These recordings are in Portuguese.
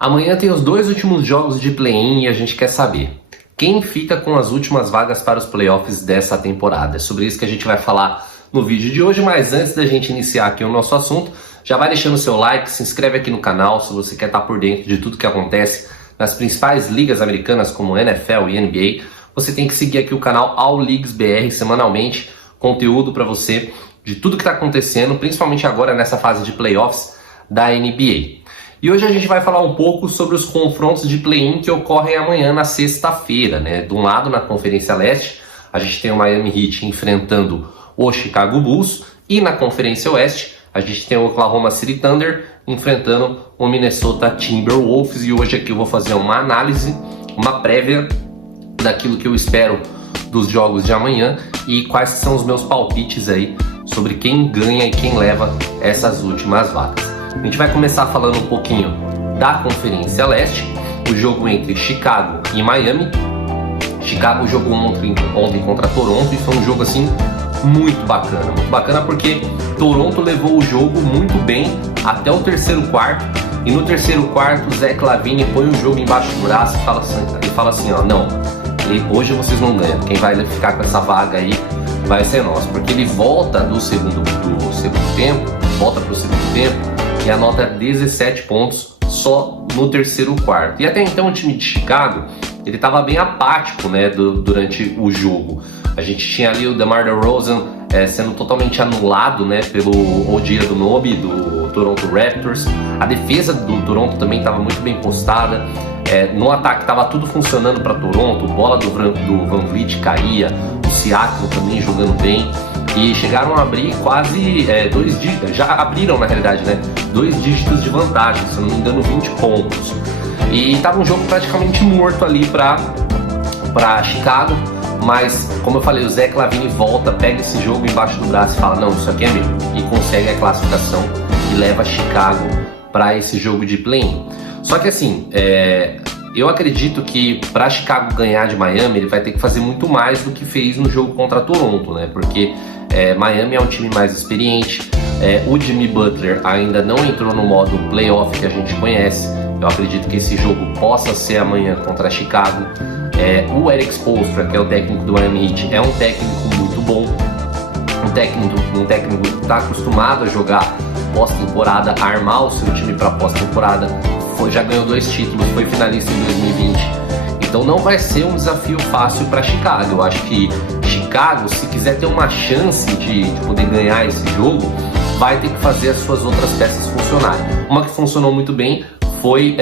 Amanhã tem os dois últimos jogos de play-in e a gente quer saber quem fica com as últimas vagas para os playoffs dessa temporada. É sobre isso que a gente vai falar no vídeo de hoje, mas antes da gente iniciar aqui o nosso assunto, já vai deixando o seu like, se inscreve aqui no canal se você quer estar por dentro de tudo que acontece nas principais ligas americanas como NFL e NBA. Você tem que seguir aqui o canal All Leagues BR semanalmente, conteúdo para você de tudo que está acontecendo, principalmente agora nessa fase de playoffs da NBA. E hoje a gente vai falar um pouco sobre os confrontos de play-in que ocorrem amanhã na sexta-feira, né? De um lado, na Conferência Leste, a gente tem o Miami Heat enfrentando o Chicago Bulls, e na Conferência Oeste, a gente tem o Oklahoma City Thunder enfrentando o Minnesota Timberwolves. E hoje aqui eu vou fazer uma análise, uma prévia daquilo que eu espero dos jogos de amanhã e quais são os meus palpites aí sobre quem ganha e quem leva essas últimas vagas. A gente vai começar falando um pouquinho da Conferência Leste, o jogo entre Chicago e Miami. Chicago jogou ontem contra Toronto e foi um jogo assim muito bacana porque Toronto levou o jogo muito bem até o terceiro quarto, e no terceiro quarto o Zach LaVine põe o jogo embaixo do braço e fala assim, ó, não, hoje vocês não ganham, quem vai ficar com essa vaga aí vai ser nós, porque ele volta do segundo tempo, volta para o segundo tempo e anota 17 pontos só no terceiro quarto. E até então o time de Chicago, ele estava bem apático, né, durante o jogo. A gente tinha ali o DeMar DeRozan sendo totalmente anulado, né, pelo OG Anunoby do Toronto Raptors. A defesa do Toronto também estava muito bem postada. No ataque estava tudo funcionando para Toronto, bola do Van Vliet caía, o Siakam também jogando bem. E chegaram a abrir quase 2 dígitos, já abriram na realidade, né? 2 dígitos de vantagem, se eu não me engano 20 pontos. E estava um jogo praticamente morto ali para Chicago, mas como eu falei, o Zach LaVine volta, pega esse jogo embaixo do braço e fala, não, isso aqui é meu, e consegue a classificação e leva Chicago para esse jogo de play-in. Só que assim, eu acredito que para Chicago ganhar de Miami, ele vai ter que fazer muito mais do que fez no jogo contra Toronto, né? Porque Miami é um time mais experiente, o Jimmy Butler ainda não entrou no modo playoff que a gente conhece. Eu acredito que esse jogo possa ser amanhã contra Chicago. O Erik Spoelstra, que é o técnico do Miami Heat, é um técnico muito bom, um técnico que está acostumado a jogar pós-temporada, a armar o seu time para pós-temporada. Já ganhou 2 títulos, foi finalista em 2020. Então não vai ser um desafio fácil para Chicago. Eu acho que Chicago, se quiser ter uma chance de poder ganhar esse jogo, vai ter que fazer as suas outras peças funcionarem. Uma que funcionou muito bem foi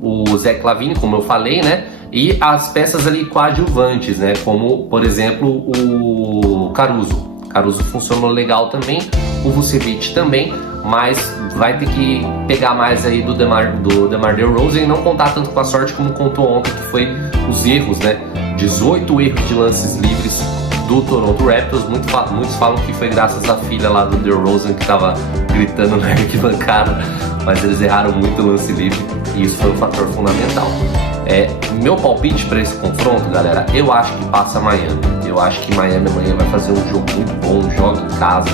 o Zach LaVine, como eu falei, né? E as peças ali coadjuvantes, né? Como, por exemplo, o Caruso. Caruso funcionou legal também, o Vucevic também, mas vai ter que pegar mais aí do DeMar DeRozan e não contar tanto com a sorte como contou ontem, que foi os erros, né? 18 erros de lances livres do Toronto Raptors. Muitos falam que foi graças à filha lá do DeRozan que estava gritando na arquibancada, mas eles erraram muito o lance livre e isso foi um fator fundamental. Meu palpite para esse confronto, galera, eu acho que passa Miami. Eu acho que Miami amanhã vai fazer um jogo muito bom, joga em casa.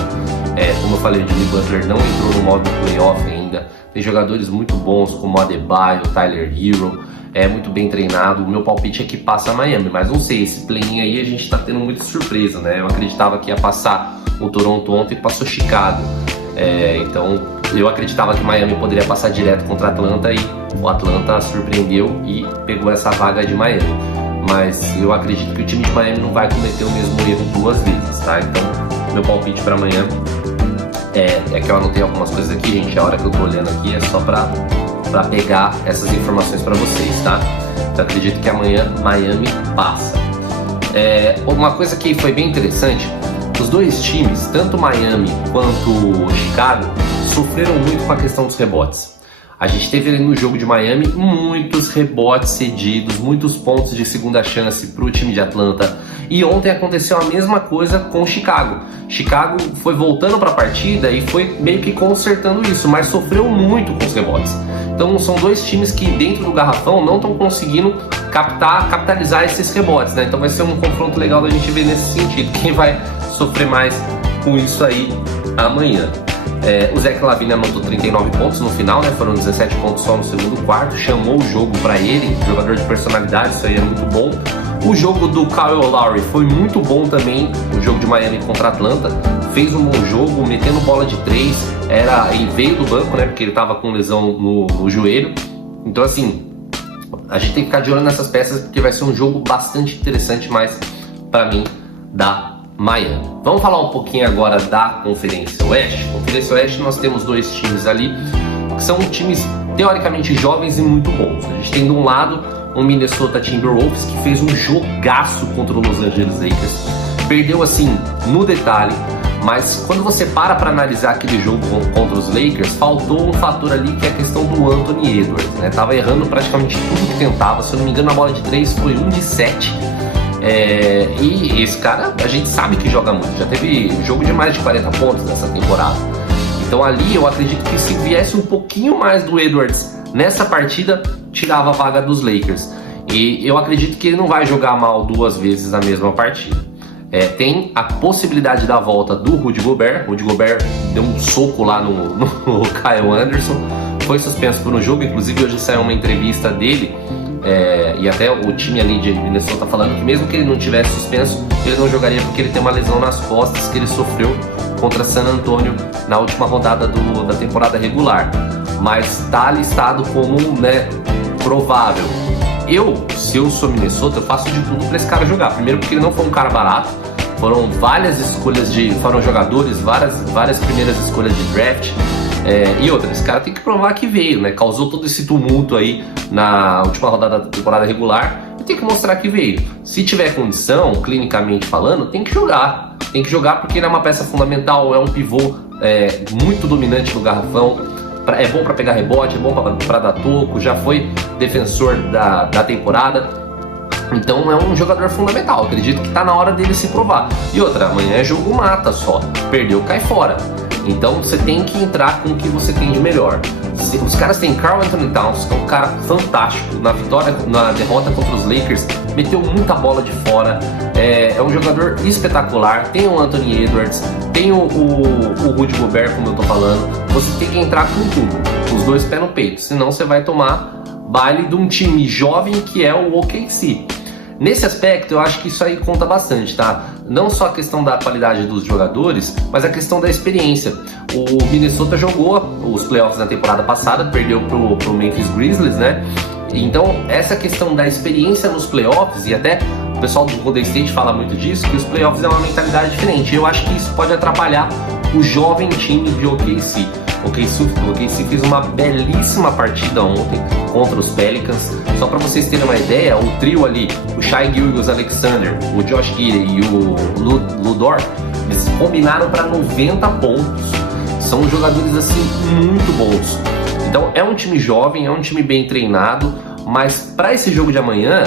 Como eu falei, o Jimmy Butler não entrou no modo playoff ainda. Tem jogadores muito bons como o Adebayo, o Tyler Hero, muito bem treinado. O meu palpite é que passa Miami, mas não sei, esse play-in aí a gente tá tendo muita surpresa, né? Eu acreditava que ia passar o Toronto ontem e passou Chicago. Então eu acreditava que Miami poderia passar direto contra Atlanta e o Atlanta surpreendeu e pegou essa vaga de Miami. Mas eu acredito que o time de Miami não vai cometer o mesmo erro 2 vezes, tá? Então meu palpite para amanhã é que eu anotei algumas coisas aqui, gente. A hora que eu tô olhando aqui é só para pegar essas informações para vocês, tá? Então acredito que amanhã Miami passa. Uma coisa que foi bem interessante, os dois times, tanto Miami quanto Chicago, sofreram muito com a questão dos rebotes. A gente teve ali no jogo de Miami muitos rebotes cedidos, muitos pontos de segunda chance para o time de Atlanta. E ontem aconteceu a mesma coisa com Chicago. Chicago foi voltando para a partida e foi meio que consertando isso, mas sofreu muito com os rebotes. Então são dois times que dentro do garrafão não estão conseguindo capitalizar esses rebotes, né? Então vai ser um confronto legal da gente ver nesse sentido. Quem vai sofrer mais com isso aí amanhã. O Zach LaVine anotou 39 pontos no final, né? Foram 17 pontos só no segundo quarto, chamou o jogo para ele, jogador de personalidade, isso aí é muito bom. O jogo do Kyle Lowry foi muito bom também, o jogo de Miami contra Atlanta, fez um bom jogo, metendo bola de 3, e veio do banco, né? Porque ele tava com lesão no joelho. Então assim, a gente tem que ficar de olho nessas peças, porque vai ser um jogo bastante interessante, mas para mim, da Miami. Vamos falar um pouquinho agora da Conferência Oeste. Conferência Oeste nós temos dois times ali, que são times teoricamente jovens e muito bons. A gente tem de um lado o Minnesota Timberwolves, que fez um jogaço contra o Los Angeles Lakers. Perdeu assim, no detalhe, mas quando você para analisar aquele jogo contra os Lakers, faltou um fator ali que é a questão do Anthony Edwards, né? Tava errando praticamente tudo que tentava, se eu não me engano a bola de 3 foi 1 de 7. E esse cara, a gente sabe que joga muito, já teve jogo de mais de 40 pontos nessa temporada. Então ali eu acredito que se viesse um pouquinho mais do Edwards nessa partida, tirava a vaga dos Lakers. E eu acredito que ele não vai jogar mal 2 vezes a mesma partida. Tem a possibilidade da volta do Rudy Gobert. O Rudy Gobert deu um soco lá no Kyle Anderson, foi suspenso por um jogo, inclusive hoje saiu uma entrevista dele. E até o time ali de Minnesota falando que mesmo que ele não tivesse suspenso, ele não jogaria porque ele tem uma lesão nas costas que ele sofreu contra San Antonio na última rodada da temporada regular. Mas está listado como, né, provável. Se eu sou Minnesota, eu faço de tudo para esse cara jogar. Primeiro porque ele não foi um cara barato, foram várias escolhas foram jogadores, várias primeiras escolhas de draft. E outra, esse cara tem que provar que veio, né? Causou todo esse tumulto aí na última rodada da temporada regular e tem que mostrar que veio. Se tiver condição, clinicamente falando, tem que jogar. Tem que jogar porque ele é uma peça fundamental, é um pivô muito dominante no garrafão. É bom para pegar rebote, é bom para dar toco, já foi defensor da temporada. Então é um jogador fundamental, acredito que tá na hora dele se provar. E outra, amanhã é jogo mata só, perdeu, cai fora. Então você tem que entrar com o que você tem de melhor. Os caras têm Karl-Anthony Towns, que é um cara fantástico. Na derrota contra os Lakers, meteu muita bola de fora. É um jogador espetacular. Tem o Anthony Edwards, tem o Rudy Gobert, como eu tô falando. Você tem que entrar com tudo, com os 2 pés no peito, senão você vai tomar baile de um time jovem que é o OKC. Nesse aspecto, eu acho que isso aí conta bastante, tá? Não só a questão da qualidade dos jogadores, mas a questão da experiência. O Minnesota jogou os playoffs na temporada passada, perdeu pro Memphis Grizzlies, né? Então, essa questão da experiência nos playoffs, e até o pessoal do Golden State fala muito disso, que os playoffs é uma mentalidade diferente. Eu acho que isso pode atrapalhar o jovem time de OKC. O OKC fez uma belíssima partida ontem contra os Pelicans. Só para vocês terem uma ideia, o trio ali, o Shai Gilgeous-Alexander, o Josh Giddey e o Lu Dort, eles combinaram para 90 pontos. São jogadores assim muito bons. Então é um time jovem, é um time bem treinado, mas para esse jogo de amanhã,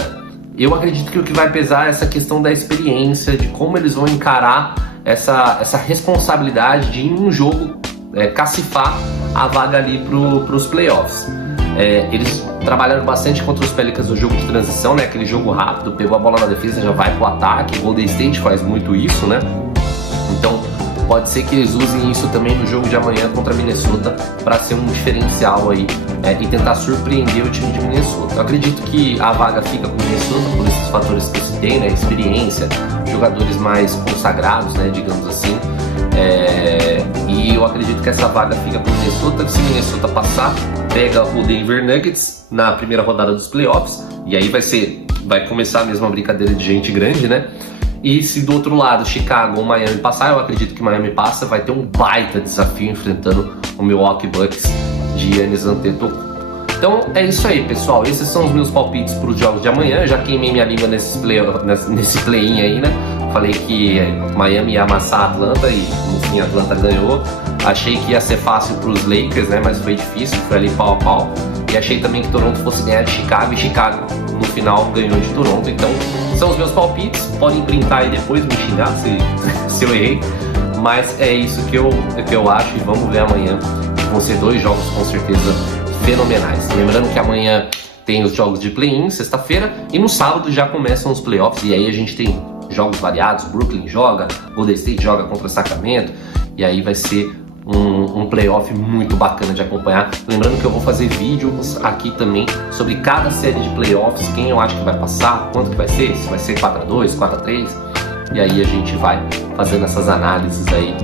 eu acredito que o que vai pesar é essa questão da experiência, de como eles vão encarar essa responsabilidade de, em um jogo, cacifar a vaga ali para os playoffs. Eles trabalharam bastante contra os Pelicans no jogo de transição, né? Aquele jogo rápido, pegou a bola na defesa, já vai pro ataque. O Golden State faz muito isso, né? Então pode ser que eles usem isso também no jogo de amanhã contra Minnesota para ser um diferencial aí e tentar surpreender o time de Minnesota. Eu acredito que a vaga fica com o Minnesota por esses fatores que eu citei, né? Experiência, jogadores mais consagrados, né? Digamos assim. E eu acredito que essa vaga fica com o Minnesota. Se o Minnesota passar, pega o Denver Nuggets na primeira rodada dos playoffs, e aí vai começar a mesma brincadeira de gente grande, né? E se do outro lado Chicago ou Miami passar, eu acredito que Miami passa, vai ter um baita desafio enfrentando o Milwaukee Bucks de Giannis Antetokounmpo. Então é isso aí, pessoal, esses são os meus palpites para os jogos de amanhã. Já queimei minha língua nesse play-in aí, né? Falei que Miami ia amassar a Atlanta e no fim a Atlanta ganhou. Achei que ia ser fácil para os Lakers, né? Mas foi difícil, foi ali pau a pau. E achei também que Toronto fosse ganhar de Chicago, e Chicago no final ganhou de Toronto. Então são os meus palpites, podem printar aí depois, me xingar se eu errei. Mas é isso que eu acho, e vamos ver amanhã. Vão ser 2 jogos com certeza fenomenais. Lembrando que amanhã tem os jogos de play-in, sexta-feira, e no sábado já começam os playoffs, e aí a gente tem jogos variados. Brooklyn joga, Golden State joga contra Sacramento, e aí vai ser um playoff muito bacana de acompanhar. Lembrando que eu vou fazer vídeos aqui também sobre cada série de playoffs, quem eu acho que vai passar, quanto que vai ser, se vai ser 4-2, 4-3, e aí a gente vai fazendo essas análises aí